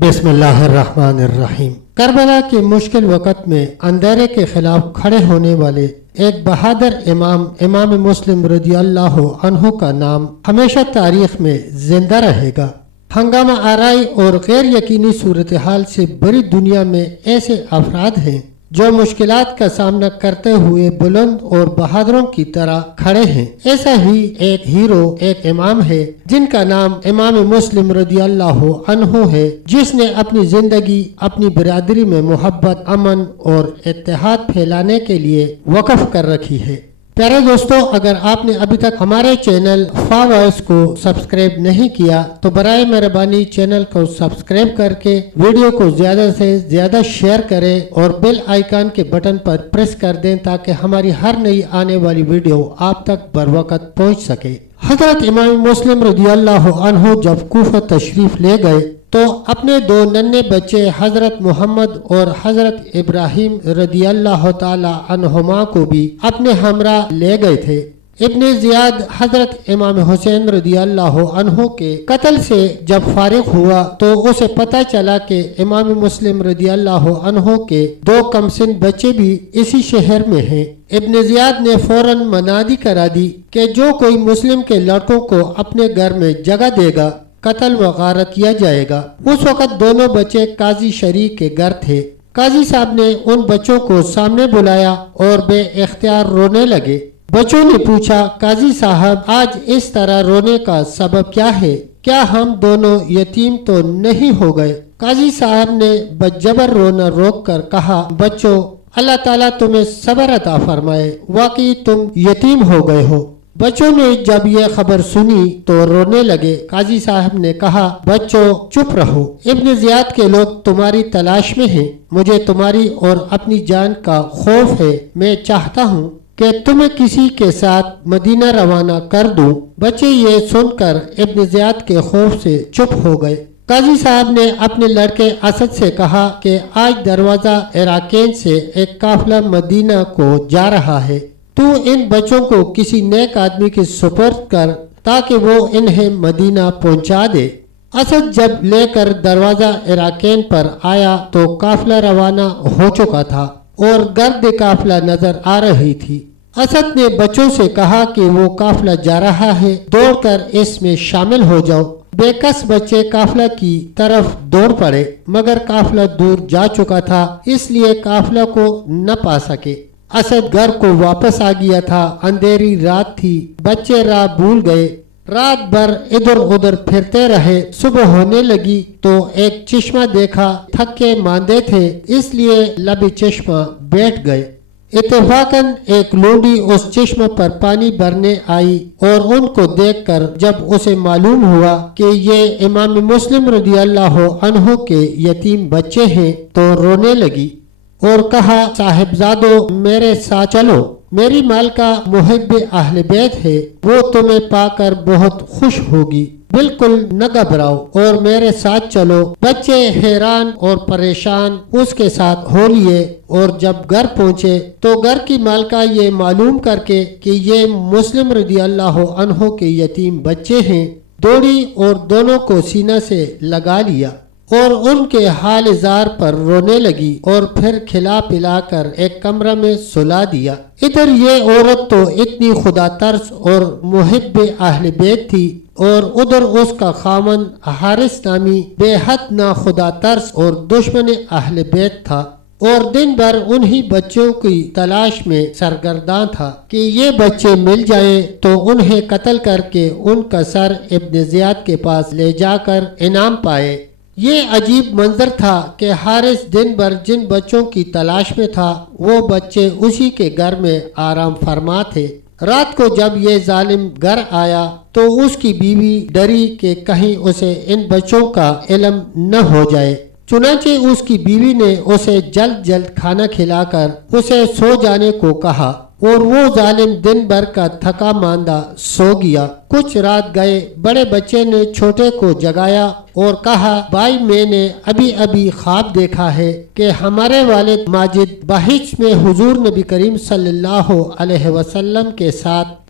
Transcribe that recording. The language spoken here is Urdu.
بسم اللہ الرحمن الرحیم۔ کربلا کے مشکل وقت میں اندھیرے کے خلاف کھڑے ہونے والے ایک بہادر امام مسلم رضی اللہ عنہ کا نام ہمیشہ تاریخ میں زندہ رہے گا۔ ہنگامہ آرائی اور غیر یقینی صورتحال سے بری دنیا میں ایسے افراد ہیں جو مشکلات کا سامنا کرتے ہوئے بلند اور بہادروں کی طرح کھڑے ہیں۔ ایسا ہی ایک ہیرو، ایک امام ہے جن کا نام امام مسلم رضی اللہ عنہ ہے، جس نے اپنی زندگی اپنی برادری میں محبت، امن اور اتحاد پھیلانے کے لیے وقف کر رکھی ہے۔ پیارے دوستو، اگر آپ نے ابھی تک ہمارے چینل فا وائس کو سبسکرائب نہیں کیا تو برائے مہربانی چینل کو سبسکرائب کر کے ویڈیو کو زیادہ سے زیادہ شیئر کریں اور بیل آئیکن کے بٹن پر پریس کر دیں تاکہ ہماری ہر نئی آنے والی ویڈیو آپ تک بروقت پہنچ سکے۔ حضرت امام مسلم رضی اللہ عنہ جب کوفہ تشریف لے گئے تو اپنے دو ننھے بچے حضرت محمد اور حضرت ابراہیم رضی اللہ تعالی عنہما کو بھی اپنے ہمراہ لے گئے تھے۔ ابن زیاد حضرت امام حسین رضی اللہ عنہ کے قتل سے جب فارغ ہوا تو اسے پتہ چلا کہ امام مسلم رضی اللہ عنہ کے دو کمسن بچے بھی اسی شہر میں ہیں۔ ابن زیاد نے فوراً منادی کرا دی کہ جو کوئی مسلم کے لڑکوں کو اپنے گھر میں جگہ دے گا قتل و غارت کیا جائے گا۔ اس وقت دونوں بچے قاضی شریک کے گھر تھے۔ قاضی صاحب نے ان بچوں کو سامنے بلایا اور بے اختیار رونے لگے۔ بچوں نے پوچھا، قاضی صاحب آج اس طرح رونے کا سبب کیا ہے؟ کیا ہم دونوں یتیم تو نہیں ہو گئے؟ قاضی صاحب نے بجبر رونا روک کر کہا، بچوں، اللہ تعالیٰ تمہیں صبر عطا فرمائے، واقعی تم یتیم ہو گئے ہو۔ بچوں نے جب یہ خبر سنی تو رونے لگے۔ قاضی صاحب نے کہا، بچوں چپ رہو، ابن زیاد کے لوگ تمہاری تلاش میں ہیں، مجھے تمہاری اور اپنی جان کا خوف ہے، میں چاہتا ہوں کہ تمہیں کسی کے ساتھ مدینہ روانہ کر دوں۔ بچے یہ سن کر ابن زیاد کے خوف سے چپ ہو گئے۔ قاضی صاحب نے اپنے لڑکے اسد سے کہا کہ آج دروازہ عراقین سے ایک قافلہ مدینہ کو جا رہا ہے، تو ان بچوں کو کسی نیک آدمی کے سپرد کر تاکہ وہ انہیں مدینہ پہنچا دے۔ اسد جب لے کر دروازہ عراقین پر آیا تو قافلہ روانہ ہو چکا تھا اور گرد قافلہ نظر آ رہی تھی۔ اسد نے بچوں سے کہا کہ وہ قافلہ جا رہا ہے، دوڑ کر اس میں شامل ہو جاؤ۔ بے کس بچے قافلہ کی طرف دوڑ پڑے، مگر قافلہ دور جا چکا تھا، اس لیے قافلہ کو نہ پا سکے۔ اسد گھر کو واپس آ گیا تھا۔ اندھیری رات تھی، بچے راہ بھول گئے، رات بھر ادھر ادھر پھرتے رہے۔ صبح ہونے لگی تو ایک چشمہ دیکھا، تھکے ماندے تھے اس لیے لبِ چشمہ بیٹھ گئے۔ اتفاقاً ایک لونڈی اس چشمہ پر پانی بھرنے آئی اور ان کو دیکھ کر جب اسے معلوم ہوا کہ یہ امام مسلم رضی اللہ عنہ کے یتیم بچے ہیں تو رونے لگی اور کہا، صاحبزادو میرے ساتھ چلو، میری مالکہ محب اہل بیت ہے، وہ تمہیں پا کر بہت خوش ہوگی، بالکل نہ گھبراؤ اور میرے ساتھ چلو۔ بچے حیران اور پریشان اس کے ساتھ ہو لیے اور جب گھر پہنچے تو گھر کی مالکہ یہ معلوم کر کے کہ یہ مسلم رضی اللہ عنہ کے یتیم بچے ہیں، دوڑی اور دونوں کو سینہ سے لگا لیا اور ان کے حال زار پر رونے لگی اور پھر کھلا پلا کر ایک کمرہ میں سلا دیا۔ ادھر یہ عورت تو اتنی خدا ترس اور محب اہل بیت تھی اور ادھر اس کا خاوند حارث نامی بے حد نا خدا ترس اور دشمن اہل بیت تھا اور دن بھر انہی بچوں کی تلاش میں سرگرداں تھا کہ یہ بچے مل جائیں تو انہیں قتل کر کے ان کا سر ابن زیاد کے پاس لے جا کر انعام پائے۔ یہ عجیب منظر تھا کہ حارث دن بھر جن بچوں کی تلاش میں تھا وہ بچے اسی کے گھر میں آرام فرما تھے۔ رات کو جب یہ ظالم گھر آیا تو اس کی بیوی ڈری کہ کہیں اسے ان بچوں کا علم نہ ہو جائے، چنانچہ اس کی بیوی نے اسے جلد جلد کھانا کھلا کر اسے سو جانے کو کہا اور وہ ظالم دن بھر کا تھکا ماندہ سو گیا۔ کچھ رات گئے، بڑے بچے نے چھوٹے کو جگایا اور کہا، بھائی میں نے ابھی خواب دیکھا ہے کہ ہمارے والد ماجد بہشت میں حضور نبی کریم صلی اللہ علیہ وسلم کے ساتھ